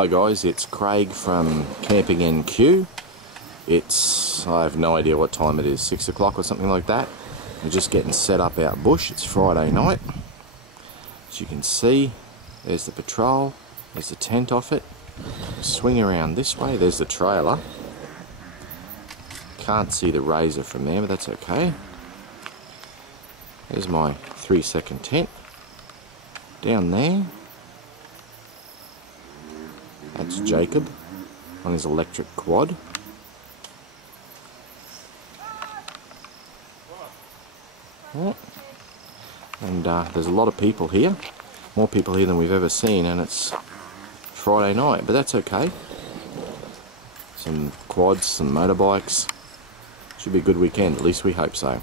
Hi guys, it's Craig from Camping NQ. I have no idea what time it is, 6 o'clock or something like that. We're just getting set up out bush. It's Friday night. As you can see, there's the patrol, there's the tent off it. Swing around this way, there's the trailer. Can't see the razor from there, but that's okay. There's my 3-second tent. Down there, that's Jacob on his electric quad. Yeah. And there's a lot of people here, more people here than we've ever seen, and it's Friday night, but that's okay. Some quads, some motorbikes. Should be a good weekend, at least we hope so.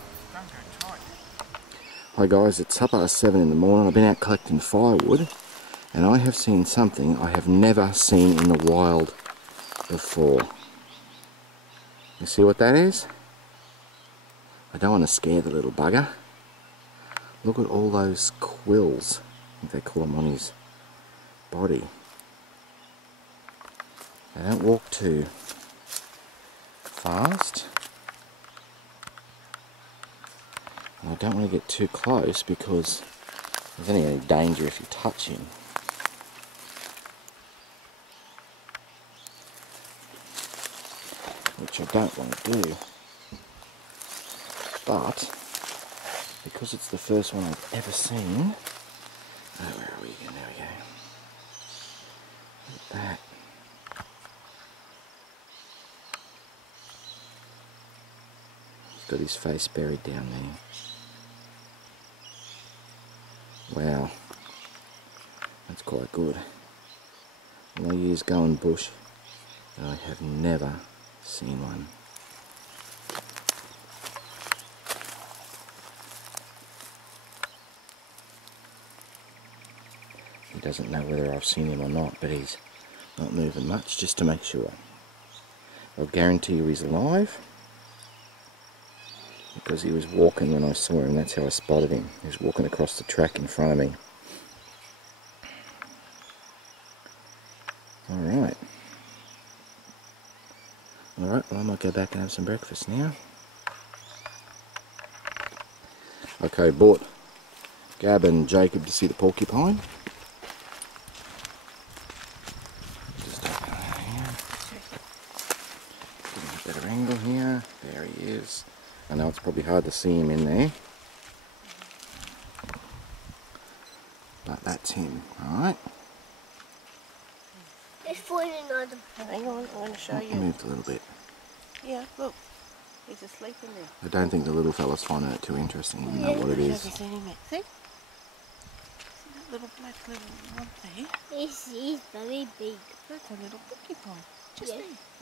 Hi guys, it's 7:30 in the morning. I've been out collecting firewood, and I have seen something I have never seen in the wild before. You see what that is? I don't want to scare the little bugger. Look at all those quills, I think they call them, on his body. They don't walk too fast. And I don't want to get too close because there's only any danger if you touch him. Which I don't want to do. But because it's the first one I've ever seen. Oh, where are we again? There we go. Look at that. He's got his face buried down there. Wow. That's quite good. All years going bush, I have never seen one. He doesn't know whether I've seen him or not, but he's not moving much, just to make sure. I'll guarantee you he's alive, because he was walking when I saw him. That's how I spotted him. He was walking across the track in front of me. Alright, well I might go back and have some breakfast now. Okay, brought Gab and Jacob to see the porcupine. Just here. Getting a better angle here. There he is. I know it's probably hard to see him in there, but that's him. Alright. Hang on, I'm going to show you. Moved a little bit. Yeah, look. He's asleep in there. I don't think the little fella's finding it too interesting, even know what it is. See? See that little black little lump there? He's very big. That's a little porcupine. Just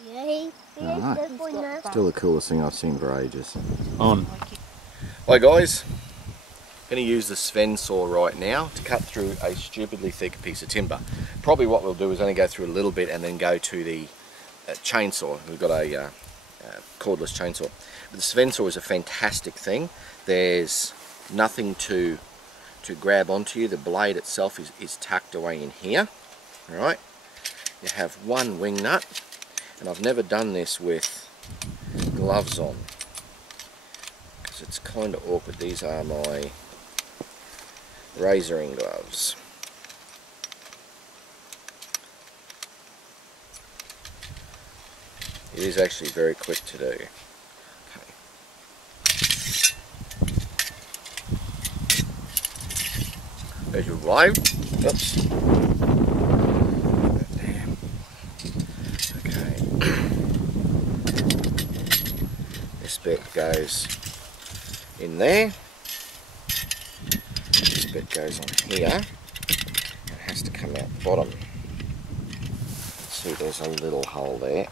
Yeah, Alright. Still the coolest thing I've seen for ages. On. Hi guys. Going to use the Sven saw right now to cut through a stupidly thick piece of timber. Probably what we'll do is only go through a little bit and then go to the chainsaw. We've got a cordless chainsaw. But the Sven saw is a fantastic thing. There's nothing to grab onto you. The blade itself is tucked away in here. Alright. You have one wing nut, and I've never done this with gloves on because it's kind of awkward. These are my razoring gloves. It is actually very quick to do. Okay. There's your blade. Oops. Damn. Okay. This bit goes in there. This bit goes on here. It has to come out the bottom. See, there's a little hole there.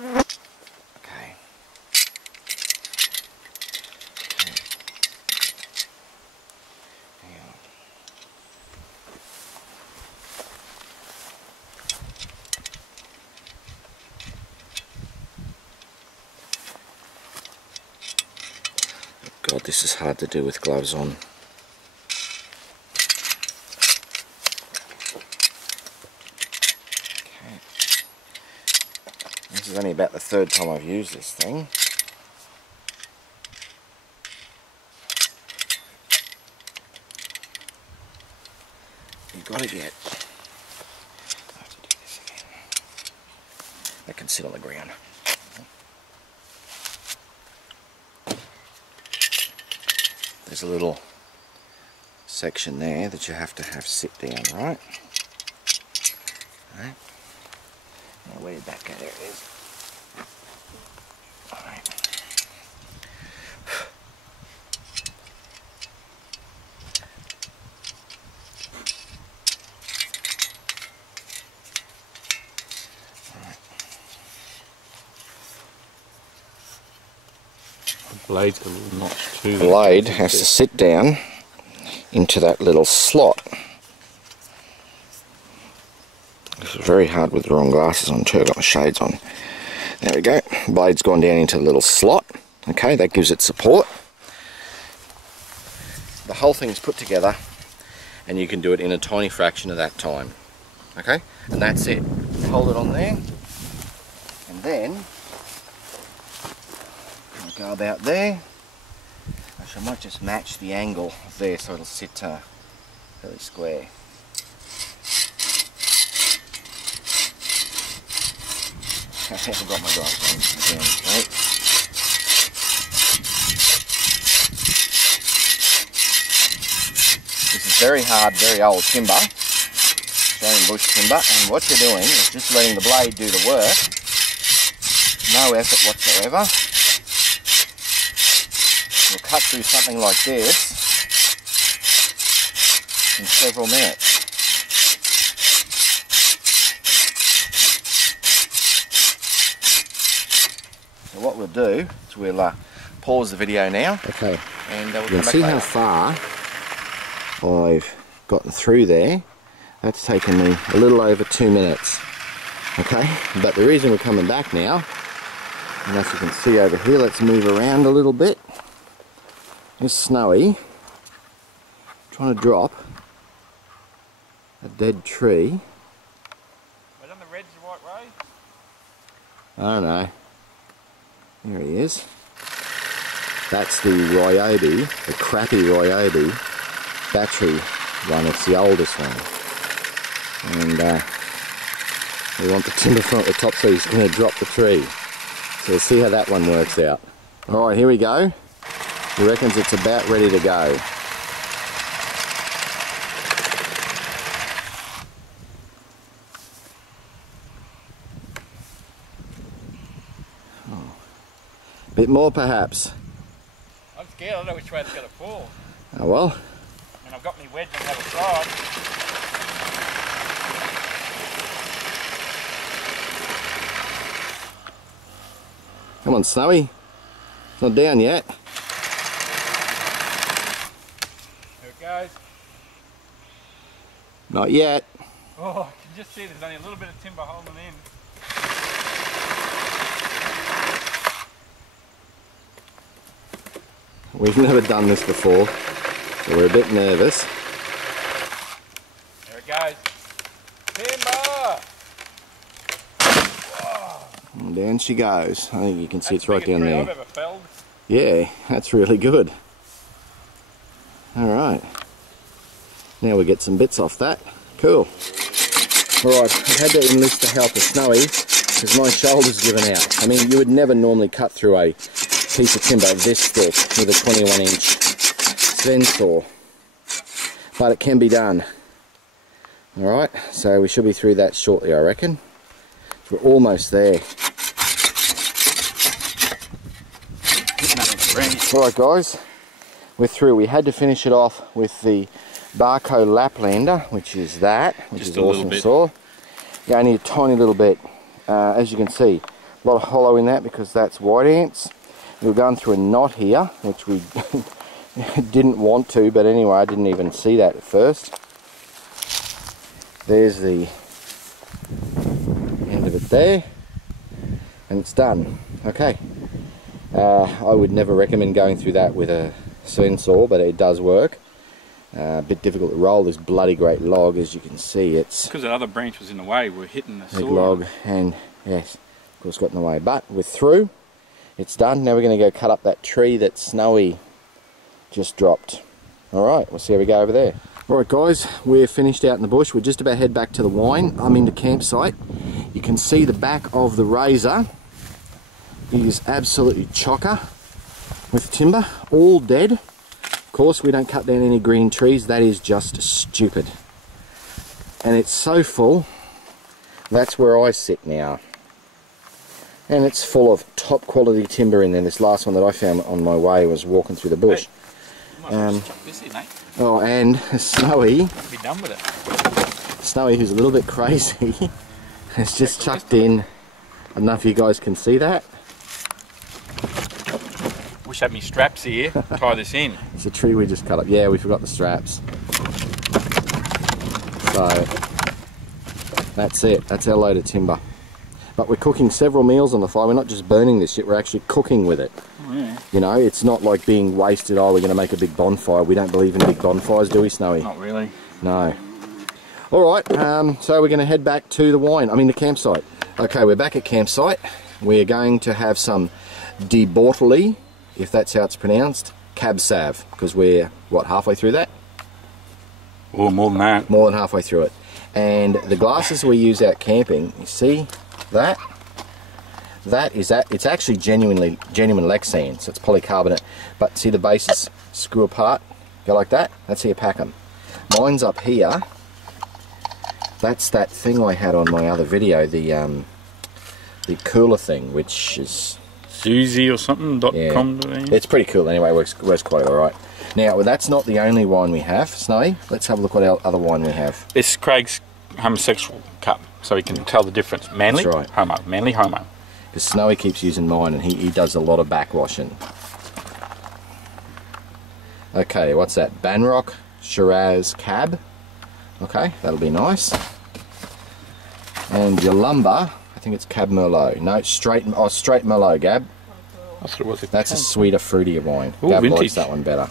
Okay. Hang on. God, this is hard to do with gloves on. This is only about the third time I've used this thing. You've got to get... I have to do this again. That can sit on the ground. There's a little section there that you have to have sit down, right? Alright. Now where did that go? There it is. Alright. The blade's got a little notch too. The blade has to sit down into that little slot. This is very hard with the wrong glasses on too. I've got my shades on. There we go. Blade's gone down into the little slot. Okay, that gives it support. The whole thing's put together and you can do it in a tiny fraction of that time. Okay, and that's it. Hold it on there and then I'll go about there. I might just match the angle there so it'll sit fairly square. I haven't got my glasses on again, right? This is very hard, very old timber, Australian bush timber, and what you're doing is just letting the blade do the work, no effort whatsoever. You'll cut through something like this in several minutes. So what we'll do is we'll pause the video now. Okay. And we'll you can see how far I've gotten through there. That's taken me a little over 2 minutes. Okay, but the reason we're coming back now, and as you can see over here, let's move around a little bit. It's snowy, trying to drop a dead tree. Was on the red the right way? I don't know. There he is. That's the Ryobi, the crappy Ryobi battery one. It's the oldest one. And we want the timber from at the top so he's going to drop the tree. So we'll see how that one works out. Alright, here we go. He reckons it's about ready to go. Oh. Bit more perhaps. I'm scared, I don't know which way it's going to fall. Oh well. And I've got my wedge on the other side. Come on, Snowy. It's not down yet. There it goes. Not yet. Oh, I can just see there's only a little bit of timber holding in. We've never done this before, so we're a bit nervous. There it goes. Timber! And down she goes. I think you can see That's it's right down I've there. ever felled. Yeah, that's really good. Alright. Now we get some bits off that. Cool. Alright, I've had to enlist the help of Snowy because my shoulder's given out. I mean, you would never normally cut through a piece of timber this thick with a 21-inch Sven saw. But it can be done. Alright, so we should be through that shortly, I reckon. We're almost there. Alright guys, we're through. We had to finish it off with the Barco Laplander, which is that, which Just is a little awesome bit. saw. You only need a tiny little bit. As you can see, a lot of hollow in that because that's white ants. We were going through a knot here, which we didn't want to, but anyway, I didn't even see that at first. There's the end of it there, and it's done. Okay. I would never recommend going through that with a Sven saw, but it does work. A bit difficult to roll this bloody great log, as you can see. It's Because the other branch was in the way, we're hitting the big saw. log, and yes, Of course, got in the way, but we're through. It's done. Now we're going to go cut up that tree that Snowy just dropped. Alright, we'll see how we go over there. Alright guys, we're finished out in the bush. We're just about to head back to the wine. I'm in the campsite. You can see the back of the razor is absolutely chocker with timber, all dead. Of course, we don't cut down any green trees. That is just stupid. And it's so full, that's where I sit now. And it's full of top quality timber in there. This last one that I found on my way was walking through the bush. Oh, and Snowy, Be done with it. Snowy, who's a little bit crazy, has just chucked in. I don't know if you guys can see that. Wish I had me straps here. Tie this in. It's a tree we just cut up. Yeah, we forgot the straps. So that's it. That's our load of timber. But we're cooking several meals on the fire. We're not just burning this shit. We're actually cooking with it. Oh, yeah. You know, it's not like being wasted. Oh, we're going to make a big bonfire. We don't believe in big bonfires, do we, Snowy? Not really. No. All right. So we're going to head back to the campsite. Okay, we're back at campsite. We're going to have some de Bortoli, if that's how it's pronounced, cab sav, because we're, what, halfway through that? Oh, more than that. More than halfway through it. And the glasses we use out camping, you see that? It's actually genuine Lexan, so it's polycarbonate. But see the bases screw apart, go like that? That's how you pack them. Mine's up here. That's that thing I had on my other video, the cooler thing, which is Susie or something, yeah, .com. it's pretty cool anyway, works quite alright. Now, well, that's not the only wine we have, Snowy. Let's have a look what our other wine we have. It's Craig's homosexual cup, so he can tell the difference. Manly, That's right. homo. Manly, homo. Because Snowy keeps using mine and he does a lot of backwashing. Okay, what's that? Banrock Shiraz Cab. Okay, that'll be nice. And Yalumba, I think it's Cab Merlot. No, straight Merlot, Gab. I thought it was That's a sweeter, fruitier wine. Ooh, Gab vintage. likes that one better.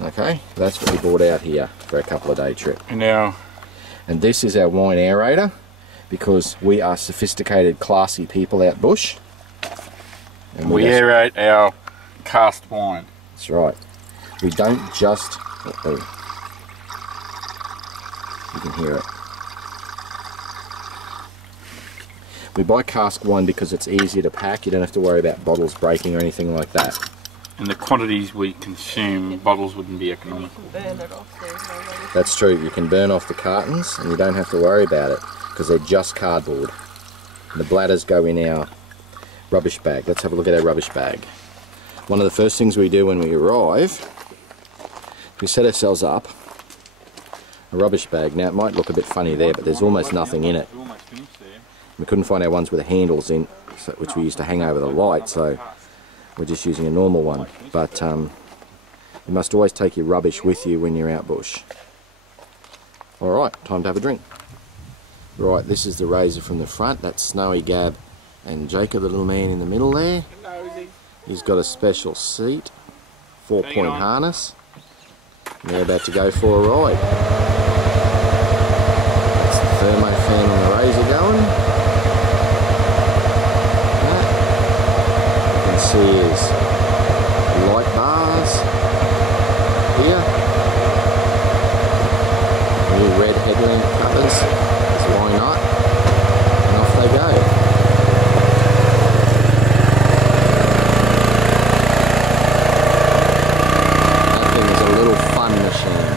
Okay, that's what we brought out here for a couple of day trip. Now, And this is our wine aerator, because we are sophisticated, classy people out bush. And we just, aerate our cast wine. That's right. We don't just... Uh-oh. You can hear it. We buy cask wine because it's easier to pack. You don't have to worry about bottles breaking or anything like that. And the quantities we consume, bottles wouldn't be economical. Burn it off. There's no way. That's true. You can burn off the cartons and you don't have to worry about it because they're just cardboard. And the bladders go in our rubbish bag. Let's have a look at our rubbish bag. One of the first things we do when we arrive, we set ourselves up a rubbish bag. Now it might look a bit funny there, but there's almost nothing in it. We're almost finished there. We couldn't find our ones with the handles in, which we used to hang over the light, so we're just using a normal one. But you must always take your rubbish with you when you're out bush. Alright, time to have a drink. Right, this is the razor from the front. That's Snowy, Gab and Jacob, the little man in the middle there. He's got a special seat, 4-point harness. And they're about to go for a ride. That's the thermo fan on the razor going. You can see his light bars here. New red headlamp covers. So why not? And off they go. That thing is a little fun machine.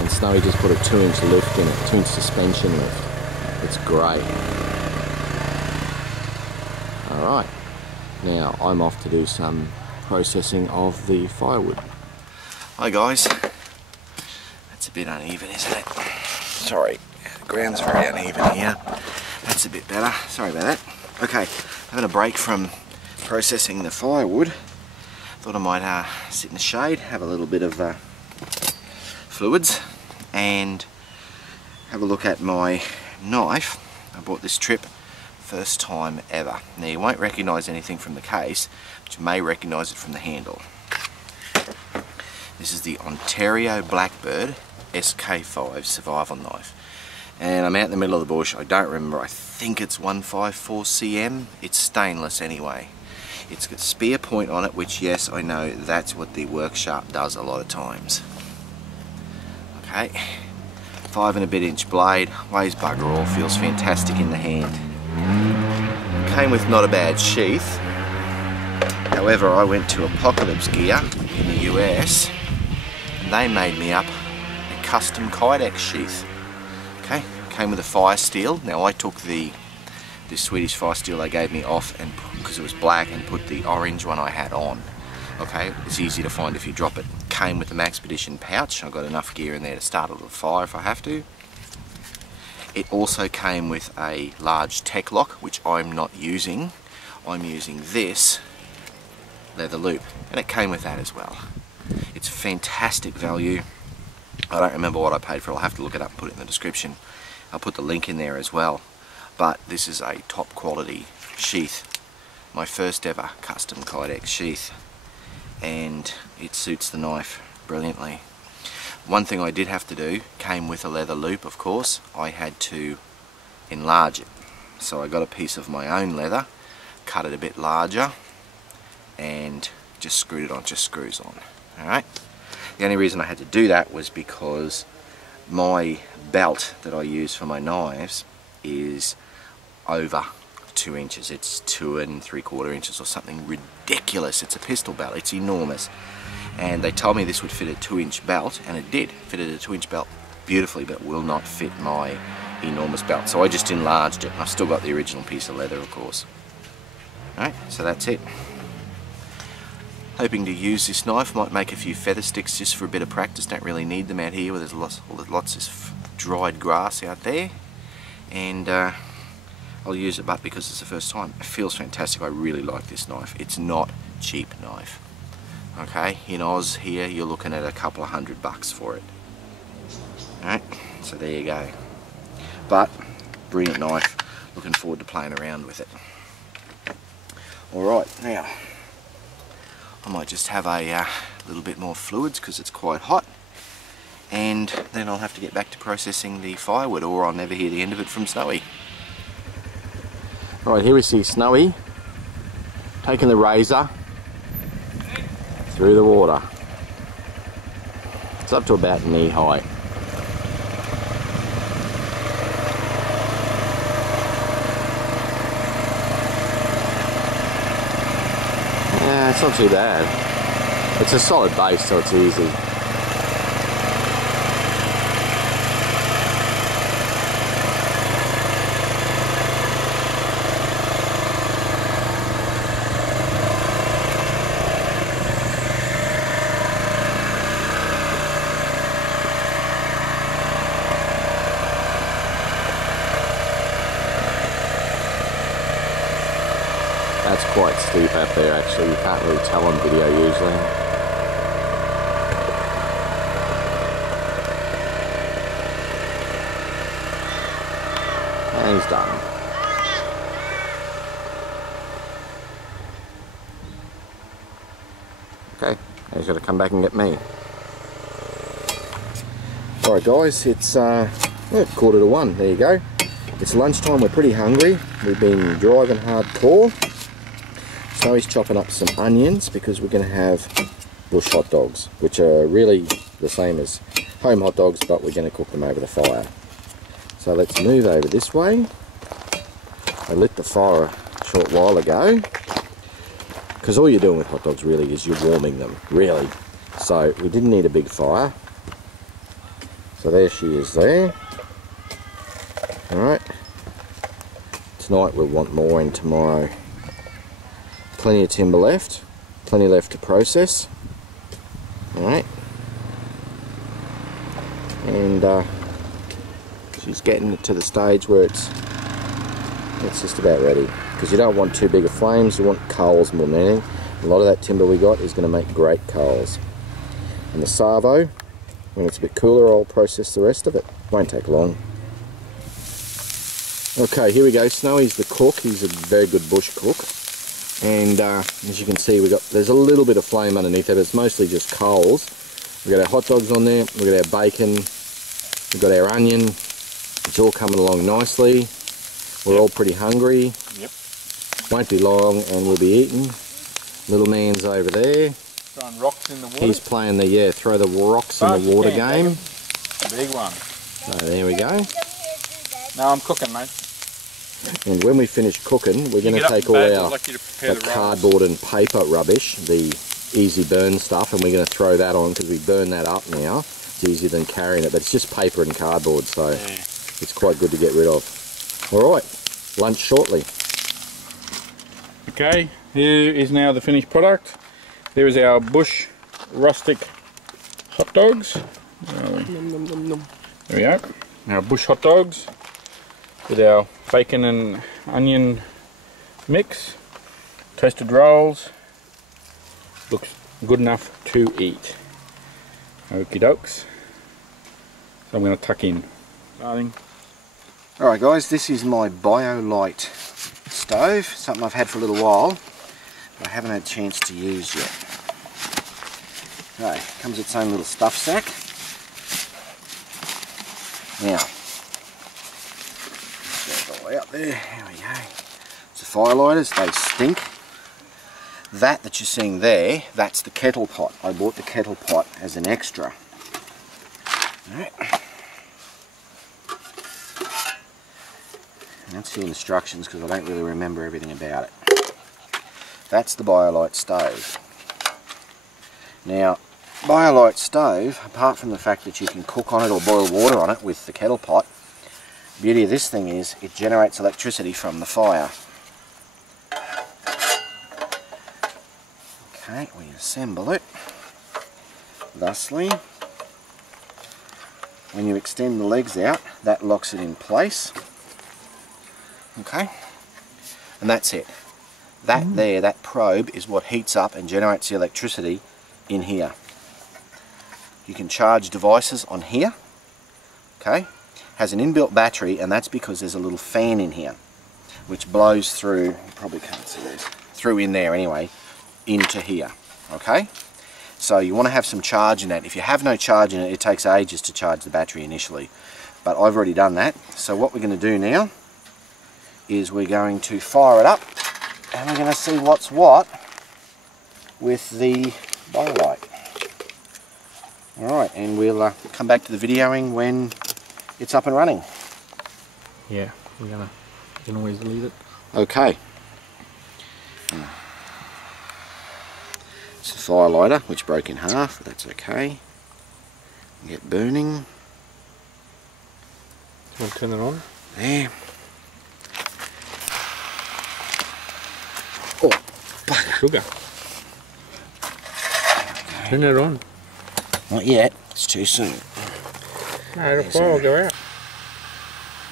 And Snowy just put a 2-inch lift in it, 2-inch suspension lift. It's great. Alright, now I'm off to do some processing of the firewood. Hi guys. That's a bit uneven, isn't it? Sorry, the ground's very uneven here. That's a bit better, sorry about that. Okay, having a break from processing the firewood. Thought I might sit in the shade, have a little bit of fluids and have a look at my knife. I bought this trip first time ever. Now you won't recognise anything from the case, but you may recognise it from the handle. This is the Ontario Blackbird SK5 survival knife. and I'm out in the middle of the bush. I don't remember, I think it's 154 cm. It's stainless anyway. It's got spear point on it, which, yes, I know that's what the work sharp does a lot of times. Okay, 5 and a bit inch blade, weighs bugger all, feels fantastic in the hand. Came with not a bad sheath. However, I went to Apocalypse Gear in the US and they made me up a custom Kydex sheath. Okay, came with a fire steel. Now I took this Swedish fire steel they gave me off, and because it was black, and put the orange one I had on. Okay, it's easy to find if you drop it. Came with the Maxpedition pouch. I've got enough gear in there to start a little fire if I have to. It also came with a large tech lock, which I'm not using. I'm using this leather loop, and it came with that as well. It's fantastic value. I don't remember what I paid for it. I'll have to look it up and put it in the description. I'll put the link in there as well. But this is a top quality sheath. My first ever custom Kydex sheath, and it suits the knife brilliantly. One thing I did have to do, came with a leather loop of course, I had to enlarge it. So I got a piece of my own leather, cut it a bit larger, and just screwed it on, just screws on. Alright? The only reason I had to do that was because my belt that I use for my knives is over 2 inches. It's 2 3/4 inches or something ridiculous. It's a pistol belt, it's enormous. And they told me this would fit a 2-inch belt, and it did. Fitted a 2-inch belt beautifully, but will not fit my enormous belt. So I just enlarged it. I've still got the original piece of leather, of course. Alright, so that's it. Hoping to use this knife. Might make a few feather sticks just for a bit of practice. Don't really need them out here where there's lots of dried grass out there. And I'll use it, but because it's the first time, it feels fantastic. I really like this knife. It's not a cheap knife. Okay, in Oz here you're looking at a couple of $100 for it. Alright, so there you go. But, brilliant knife. Looking forward to playing around with it. Alright, now I might just have a little bit more fluids because it's quite hot, and then I'll have to get back to processing the firewood, or I'll never hear the end of it from Snowy. Right, here we see Snowy taking the razor through the water. It's up to about knee high. Yeah, it's not too bad. It's a solid base, so it's easy. That's quite steep up there actually, you can't really tell on video usually. And he's done. Okay, now he's got to come back and get me. Alright guys, it's 1:45, there you go. It's lunchtime, we're pretty hungry. We've been driving hardcore. So he's chopping up some onions because we're going to have bush hot dogs, which are really the same as home hot dogs, but we're going to cook them over the fire. So let's move over this way. I lit the fire a short while ago because all you're doing with hot dogs really is you're warming them, really. So we didn't need a big fire. So there she is there. Alright. Tonight we'll want more, and tomorrow. Plenty of timber left, plenty left to process. Alright, and she's getting it to the stage where it's just about ready, because you don't want too big of flames, you want coals more than anything. A lot of that timber we got is going to make great coals. And the Savo, when it's a bit cooler, I'll process the rest of it. Won't take long. Okay, here we go. Snowy's the cook. He's a very good bush cook. And as you can see, there's a little bit of flame underneath it. It's mostly just coals. We've got our hot dogs on there, we've got our bacon, we've got our onion, It's all coming along nicely. We're all pretty hungry. Yep. Won't be long and we'll be eating. Little man's over there. Throwing rocks in the water. He's playing the, throw the rocks in the water game. Big one. So there we go. Now I'm cooking, mate. And when we finish cooking, we're going to take all our cardboard and paper rubbish, the easy burn stuff, and we're going to throw that on because we burn that up now. It's easier than carrying it, but it's just paper and cardboard, so it's quite good to get rid of. Alright, lunch shortly. Okay, here is now the finished product. There is our bush rustic hot dogs. There we go. Our bush hot dogs with our bacon and onion mix. Toasted rolls. Looks good enough to eat. Okie dokes. So I'm going to tuck in. Alright guys, this is my BioLite stove, something I've had for a little while, but I haven't had a chance to use yet. Okay, comes its own little stuff sack. Now, get it all out there, there we go. It's the firelighters, they stink. That you're seeing there, that's the kettle pot. I bought the kettle pot as an extra. Alright. That's the instructions because I don't really remember everything about it. That's the BioLite stove. Now, BioLite stove, apart from the fact that you can cook on it or boil water on it with the kettle pot, the beauty of this thing is it generates electricity from the fire. Okay, we assemble it. Thusly, when you extend the legs out, that locks it in place. Okay, and that's it. That there, that probe is what heats up and generates the electricity in here. You can charge devices on here. Okay, has an inbuilt battery, and that's because there's a little fan in here which blows through, you probably can't see this, through in there anyway, into here. Okay, so you want to have some charge in that. If you have no charge in it, it takes ages to charge the battery initially, but I've already done that. So what we're going to do now is we're going to fire it up and we're going to see what's what with the BioLite. Alright, and we'll come back to the videoing when it's up and running. Yeah, you can always leave it. Okay. It's the fire lighter, which broke in half, but that's okay. Get burning. You want to turn it on? There. Oh, bugger. Sugar. Turn it on. Not yet, it's too soon. No, the fire will go out.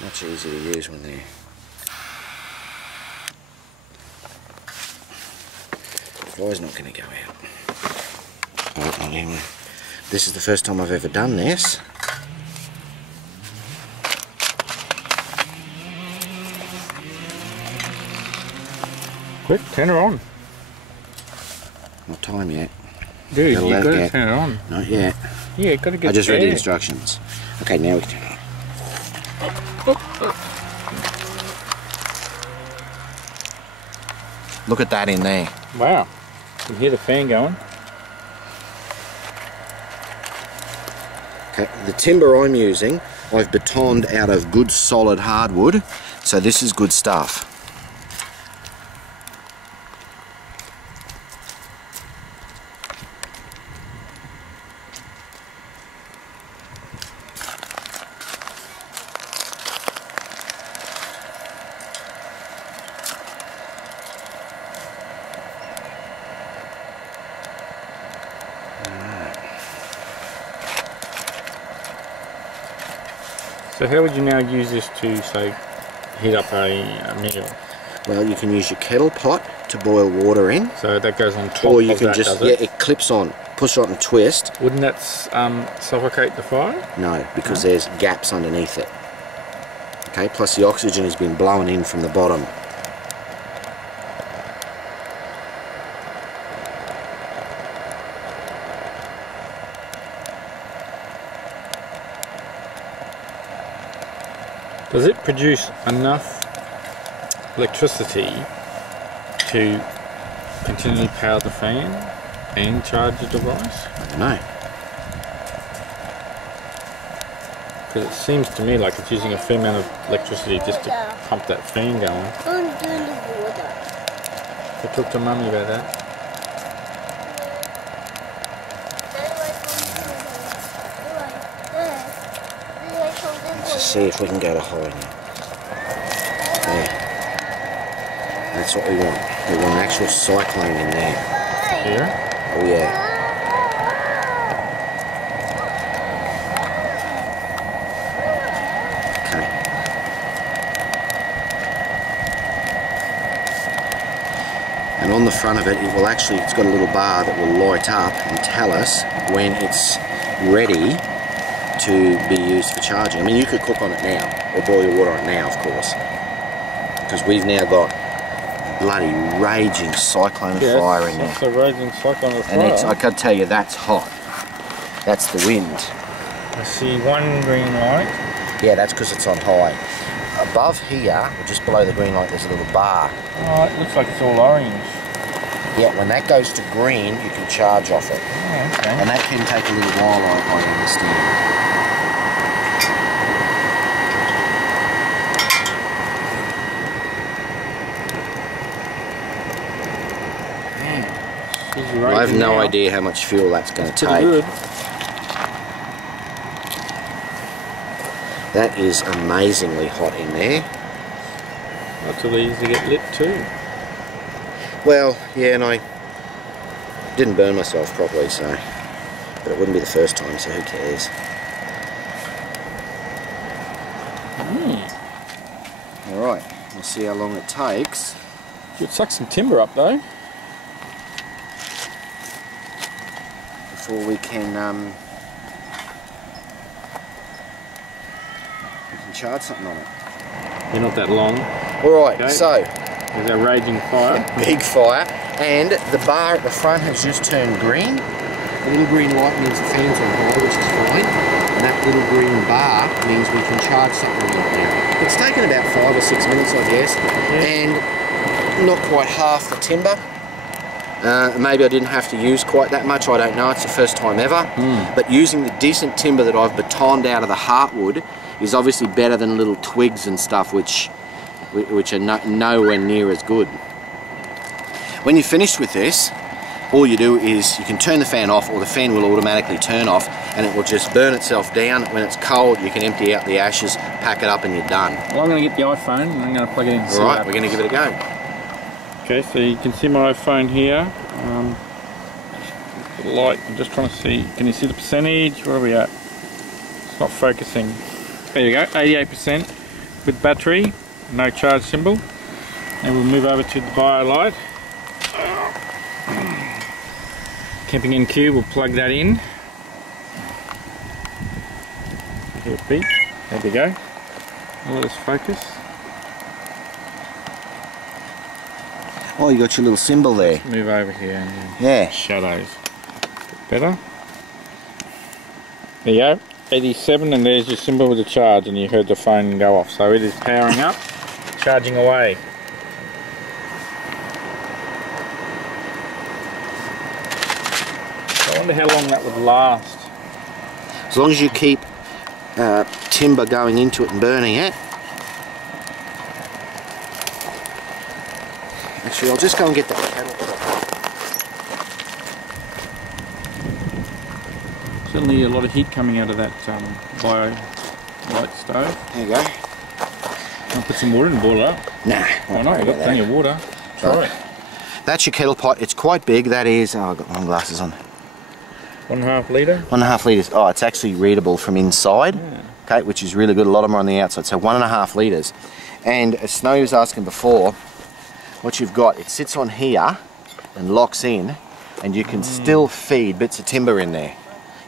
Much easier to use when they're... The fire's not going to go out. This is the first time I've ever done this. Quick, turn her on. Not time yet. Dude, you've got to turn it on. Not yet. Yeah, got to get I just read the air. instructions. Okay, now we can turn it on. Look at that in there. Wow. You can hear the fan going. Okay, the timber I'm using, I've batoned out of good solid hardwood, so this is good stuff. So how would you now use this to, say, heat up a meal? Well, you can use your kettle pot to boil water in. So that goes on top or you of can that, just, does it? yeah, it clips on. Push it and twist. Wouldn't that suffocate the fire? No, because there's gaps underneath it. Okay, plus the oxygen has been blown in from the bottom. Does it produce enough electricity to continually power the fan and charge the device? I don't know. Because it seems to me like it's using a fair amount of electricity just to pump that fan going. Don't do the water. So talk to Mummy about that. Let's just see if we can go to high now. There. That's what we want. We want an actual cyclone in there. Here? Oh yeah. Okay. And on the front of it, it will actually, it's got a little bar that will light up and tell us when it's ready to be used for charging. I mean, you could cook on it now, or boil your water on it now, of course. Because we've now got bloody raging cyclone fire in there. It's a raging cyclone of fire. And it's, I can tell you, that's hot. That's the wind. I see one green light. Yeah, that's because it's on high. Above here, or just below the green light, there's a little bar. Oh, it looks like it's all orange. Yeah, when that goes to green, you can charge off it. Oh, okay. And that can take a little while, I understand. I have no idea how much fuel that's going to take. Good. That is amazingly hot in there. Lots of these to get lit too. Well, yeah, and I didn't burn myself properly, so, but it wouldn't be the first time, so who cares? Alright, we'll see how long it takes. You'd suck some timber up though. Before we can charge something on it. You're not that long. Alright, Okay. so There's a raging fire. big fire, and the bar at the front has just turned green. The little green light means the fan's on high, which is fine, and that little green bar means we can charge something right now. It's taken about 5 or 6 minutes, I guess, and not quite half the timber. Maybe I didn't have to use quite that much, I don't know, it's the first time ever. But using the decent timber that I've batoned out of the heartwood is obviously better than little twigs and stuff which are nowhere near as good. When you're finished with this, all you do is you can turn the fan off, or the fan will automatically turn off, and it will just burn itself down. When it's cold, you can empty out the ashes, pack it up, and you're done. Well, I'm going to get the iPhone and I'm going to plug it in. Alright, we're going to give it a go. Okay, so you can see my iPhone here. The light, I'm just trying to see. Can you see the percentage? Where are we at? It's not focusing. There you go, 88% with battery, no charge symbol. And we'll move over to the bio light. Camping NQ, we'll plug that in. Hear it beep. There we go. Now let us focus. Oh, you got your little symbol there. Move over here and then Yeah. shadows. Better. There you go. 87, and there's your symbol with the charge, and you heard the phone go off. So it is powering up, charging away. I wonder how long that would last. As long as you keep timber going into it and burning it. Actually, I'll just go and get that kettle. Certainly a lot of heat coming out of that bio light stove. There you go. I'll put some water in and boil it up. Nah. Why not? We've got plenty of water. Try it. That's your kettle pot. It's quite big. That is, oh, I've got my glasses on. 1.5 litre. 1.5 litres. Oh, it's actually readable from inside. Yeah. Okay, which is really good. A lot of them are on the outside. So 1.5 litres. And as Snowy was asking before, what you've got, it sits on here and locks in, and you can still feed bits of timber in there.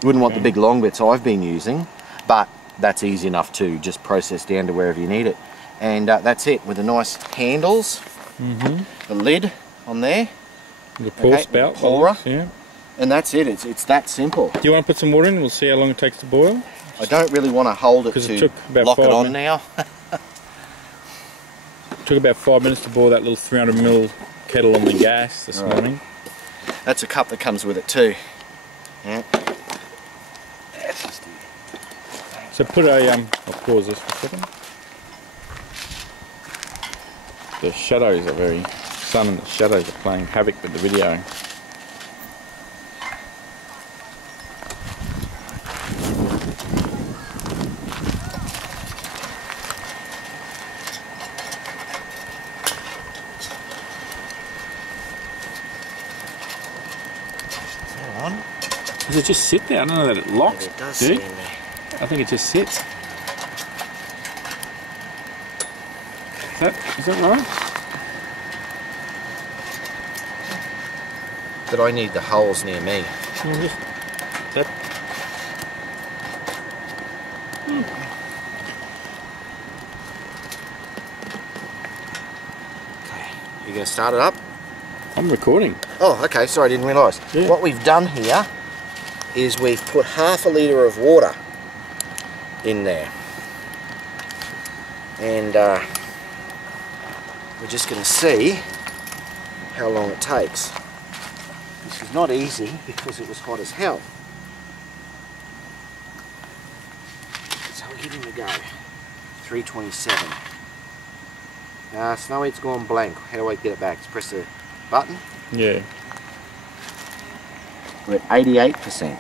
You wouldn't want the big long bits I've been using, but that's easy enough to just process down to wherever you need it. And that's it, with the nice handles, the lid on there, The pour spout. pourer. Yeah. And that's it. It's that simple. Do you want to put some water in? We'll see how long it takes to boil. I don't really want to hold it 'Cause it to took about lock it 5 on minutes. now. Took about 5 minutes to boil that little 300ml kettle on the gas this morning. That's a cup that comes with it too. Yeah. So put a, I'll pause this for a second. The shadows are sun and the shadows are playing havoc with the video. Does it just sit there? I don't know that it locks. It does dude. sit in there. I think it just sits. Is that right? But I need the holes near me. That. Okay, you gonna start it up? I'm recording. Oh, okay, sorry, I didn't realise. Yeah. What we've done here is we've put half a litre of water in there. And we're just going to see how long it takes. This is not easy because it was hot as hell. So we'll give him a go. 327. Snowy's gone blank. How do I get it back? Just press the button. Yeah. We're at 88%.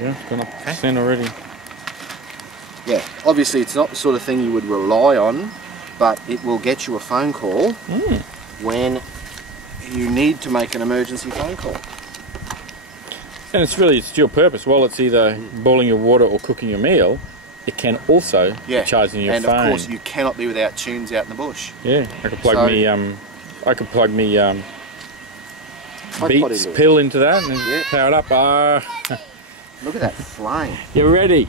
Yeah, it's gone up percent already. Yeah, obviously it's not the sort of thing you would rely on, but it will get you a phone call when you need to make an emergency phone call. And it's dual purpose. While it's either boiling your water or cooking your meal, it can also be charging your phone. And of course you cannot be without tunes out in the bush. Yeah, I could plug me Beats pill into that and then power it up. Look at that flame. You're ready.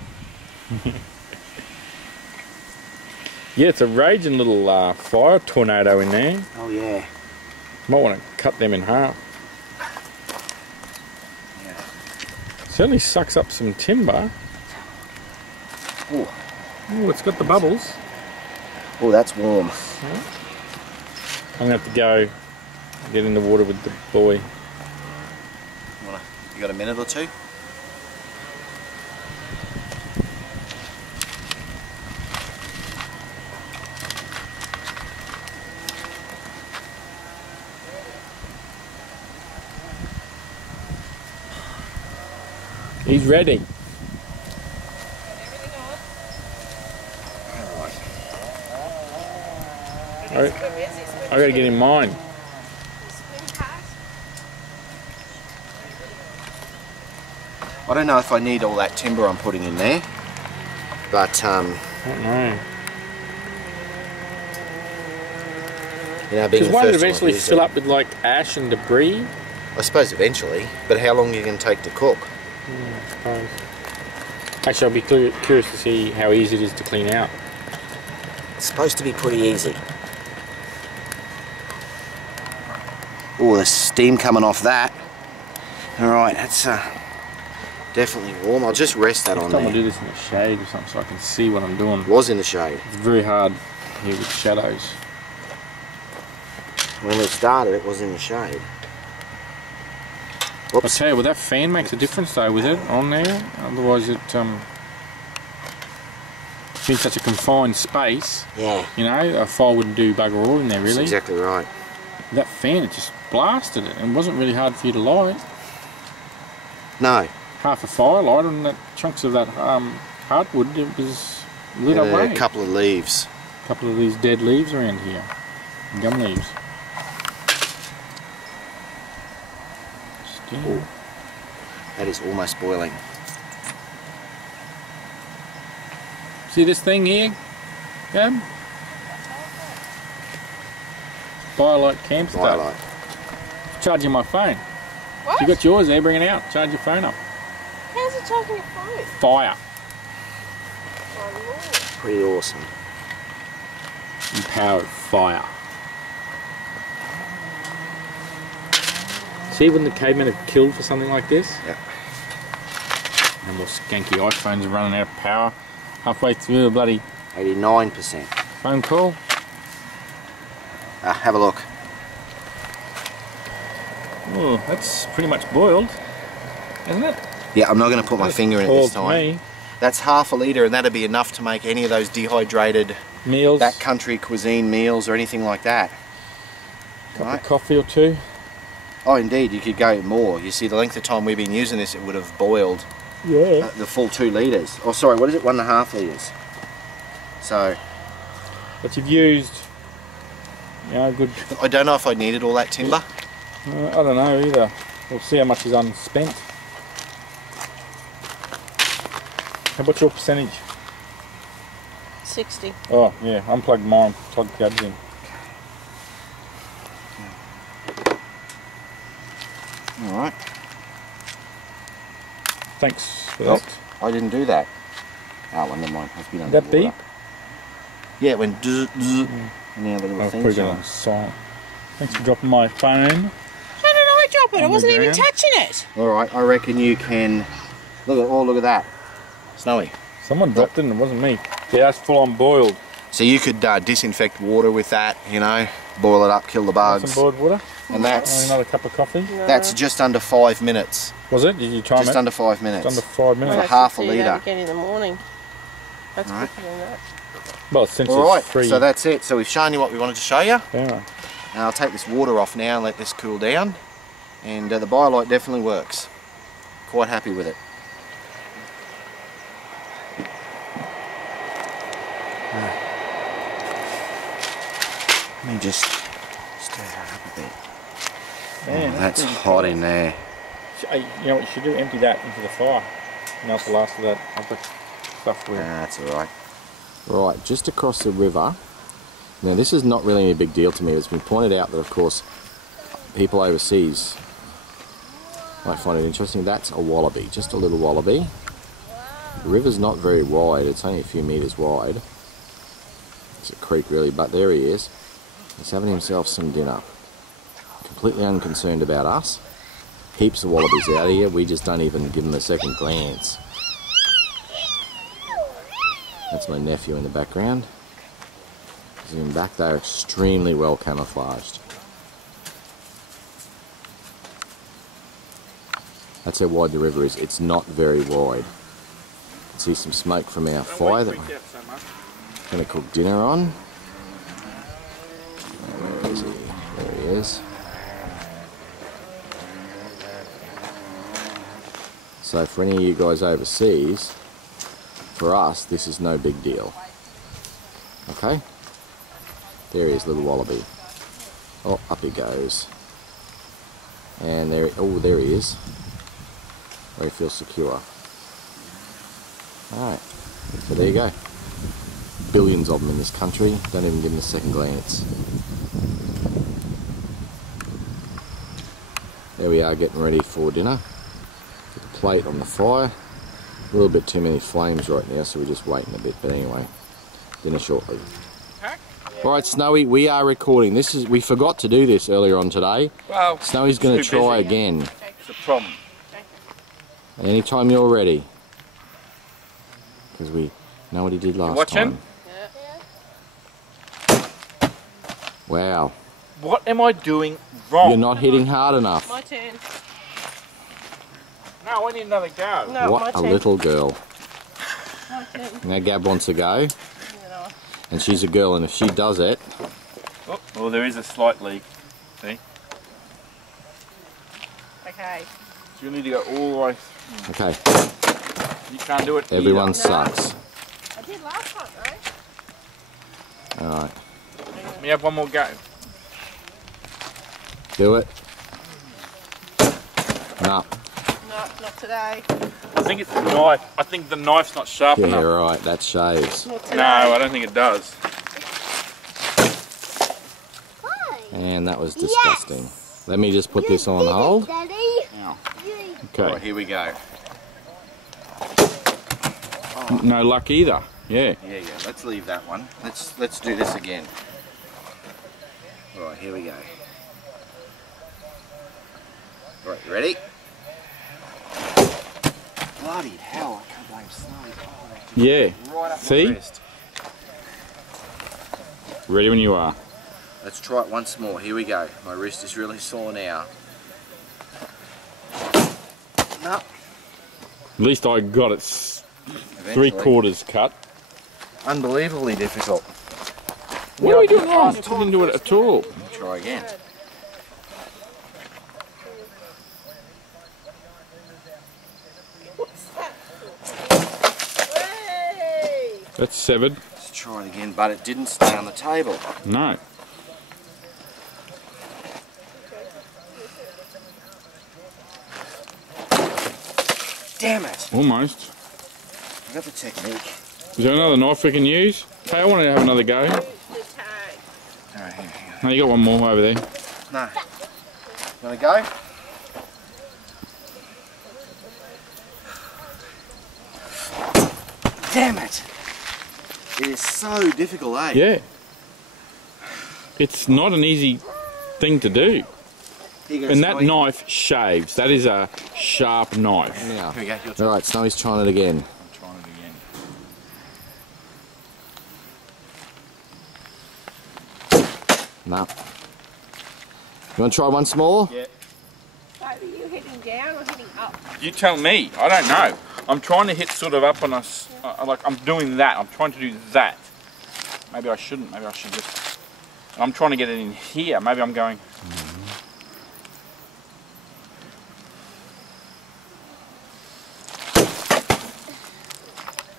Yeah, it's a raging little fire tornado in there. Oh yeah. Might want to cut them in half. Yeah. Certainly sucks up some timber. Oh, it's got the bubbles. oh, that's warm. I'm going to have to go get in the water with the boy. You got a minute or two? He's ready. I got to get in mine. I don't know if I need all that timber I'm putting in there, but I don't know. you know, being Does the one first eventually one, fill up with like ash and debris? I suppose eventually, but how long are you going to take to cook? I suppose. Actually, I'll be curious to see how easy it is to clean out. It's supposed to be pretty easy. Oh, there's steam coming off that. Alright, that's definitely warm. I'll just rest that on there. I'll do this in the shade or something so I can see what I'm doing. It was in the shade. It's very hard here with shadows. When we started, it was in the shade. I'll Whoops. tell you, well, that fan makes a difference though with it on there. Otherwise it being such a confined space, Yeah. you know, a fire wouldn't do bugger all in there really. That's exactly right. That fan, it just blasted it and it wasn't really hard for you to light. No. Half a firelight and that chunks of that hardwood, it was lit away. A couple of leaves. A couple of these dead leaves around here. Gum leaves. Ooh. That is almost boiling. See this thing here, Gab? Firelight camp stuff. Firelight. Charging my phone. What? You got yours there, bring it out. Charge your phone up. How's it charging your phone? Fire. Oh Lord. Pretty awesome. Empowered fire. See when the cavemen are killed for something like this? Yeah. And more skanky iPhones are running out of power halfway through the bloody 89%. phone call. Have a look. Oh, that's pretty much boiled, isn't it? Yeah, I'm not going to put my finger in it this Boiled time. me. That's half a litre, and that'd be enough to make any of those dehydrated Meals. backcountry cuisine meals or anything like that. Cup of coffee or two. Oh, indeed, you could go more. You see, the length of time we've been using this, it would have boiled Yeah. the full 2 litres. Oh, sorry, what is it? 1.5 litres. So, But you've used, you know, good. I don't know if I needed all that timber. I don't know either. We'll see how much is unspent. What's your percentage? 60. Oh, yeah, unplugged mine. Plug gabs in. Alright. Thanks for Oh, that. I didn't do that. Oh, well, never mind. It's been Did that underwater. beep? Yeah, it went zzz, zzz, and now the little I'll put thing's it on. on silent. Thanks for dropping my phone. How did I drop it? I On the wasn't even ground. touching it. Alright, I reckon you can... look at that. Snowy. Someone dropped it and it wasn't me. Yeah, that's full on boiled. So you could disinfect water with that, you know, boil it up, kill the bugs. Some boiled water. And that's Another cup of coffee. that's just under 5 minutes. Was it? Did you time Just it? under 5 minutes. It's under 5 For minutes. half a Do litre. that again in the morning. That's Right. quicker than that. Well, since Alright, it's free. so that's it. So we've shown you what we wanted to show you. Yeah. And I'll take this water off now and let this cool down. And the BioLite definitely works. Quite happy with it. Let me just stir that up a bit. Man, Oh, that's pretty hot cold. in there. Hey, you know what you should do? Empty that into the fire. Melt the last of that other stuff with. That's alright. Right, just across the river. Now this is not really a big deal to me. It's been pointed out that of course people overseas might find it interesting. That's a wallaby, just a little wallaby. The river's not very wide, it's only a few metres wide. It's a creek really, but there he is. He's having himself some dinner. Completely unconcerned about us. Heaps of wallabies out here, we just don't even give them a second glance. That's my nephew in the background. Zoom back, they're extremely well camouflaged. That's how wide the river is. It's not very wide. See some smoke from our fire that we're going to cook dinner on. Where is he? There he is. So for any of you guys overseas, for us, this is no big deal. Okay? There he is, little wallaby. Oh, up he goes. And there, oh, there he is. Where he feels secure. Alright, so there you go. Billions of them in this country, don't even give them a second glance. There we are, getting ready for dinner. Put the plate on the fire. A little bit too many flames right now, so we're just waiting a bit, but anyway, dinner shortly. Alright, Snowy, we are recording. We forgot to do this earlier on today. Well, Snowy's going to too try busy. again. It's a problem. Anytime you're ready. Because we know what he did last watching? time. Wow. What am I doing wrong? You're not hitting hard enough. My turn. No, I need another go. No, my What a turn. little girl. My turn. Now Gab wants to go. You know. And she's a girl, and if she does it... Oh, well, there is a slight leak. See? Okay. So you need to go all the way. Okay, You can't do it. everyone either. sucks. I did last time, though. Alright, Let me have one more go. do it. No. No, not today. I think it's the knife. I think the knife's not sharp Yeah, enough. right, that shaves. Not today. No, I don't think it does. And that was disgusting. Let me just put this on hold. Daddy. Okay. Right, here we go. No luck either. Yeah. Yeah, let's leave that one. Let's do this again. Alright, here we go. Alright, you ready? Bloody hell, I can't blame Snowy. Oh, that just Yeah. right up See? my wrist. Ready when you are. Let's try it once more. Here we go. My wrist is really sore now. No. At least I got it Eventually. 3/4 cut. Unbelievably difficult. What are we doing wrong? I didn't do it at all. Try again. Hey! That's severed. Let's try it again, but it didn't stay on the table. No. Damn it! Almost. I got the technique. Is there another knife we can use? Hey, I want to have another go. The tag. Alright, hang on. No, you got one more over there. No. You wanna go? Damn it! It is so difficult, eh? Yeah. It's not an easy thing to do. Here you go, And that Snowy. knife shaves. That is a sharp knife. Now, here we go. Your turn. Alright, Snowy's trying it again. I'm trying it again. No. You want to try once more? Yeah. So are you hitting down or hitting up? You tell me. I don't know. I'm trying to hit sort of up on us. Like I'm doing that. I'm trying to do that. Maybe I shouldn't. Maybe I should just. I'm trying to get it in here. Maybe I'm going.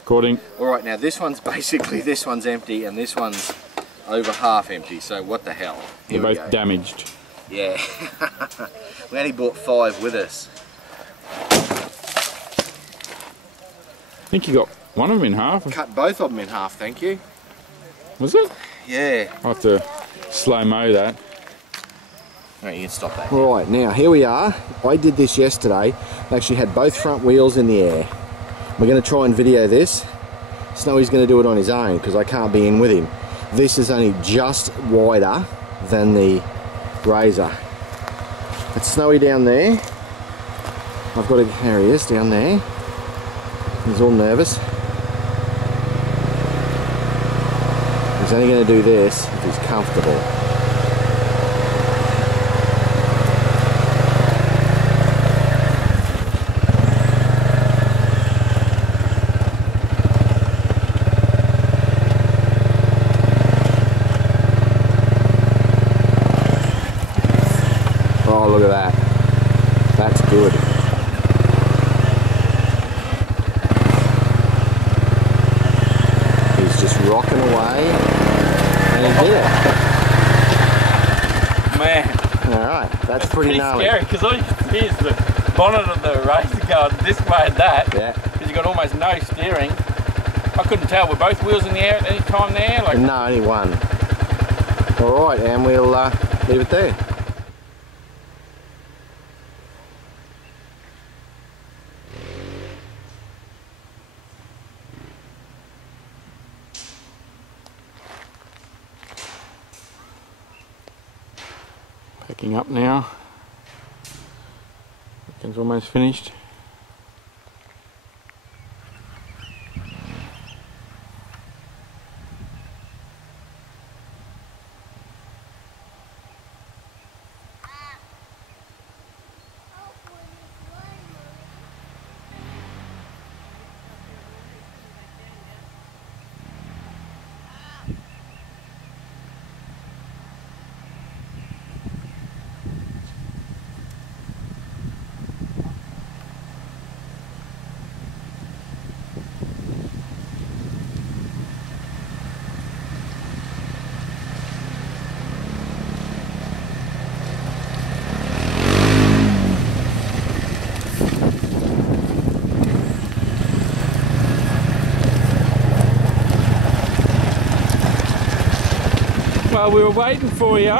According. Alright, now this one's basically, this one's empty and this one's over half empty, so what the hell? They're Here we both go. damaged. Yeah. We only bought 5 with us. I think you got one of them in half. Cut both of them in half, thank you. Was it? Yeah. I'll have to slow-mo that. Alright, you can stop that. Right, now here we are. I did this yesterday. I actually had both front wheels in the air. We're going to try and video this. Snowy's going to do it on his own because I can't be in with him. This is only just wider than the Razor. It's Snowy down there. I've got to, there he is, down there. He's all nervous. He's only going to do this if he's comfortable. Oh, look at that. That's good. He's just rocking away. And he hit it. Man, Alright, that's pretty gnarly. scary because all you can see is the bonnet of the Razor going this way and that. Yeah. Because you've got almost no steering. I couldn't tell. Were both wheels in the air at any time there? Like, No, only one. Alright, and we'll leave it there. packing up now. It's almost finished. Well, we were waiting for you.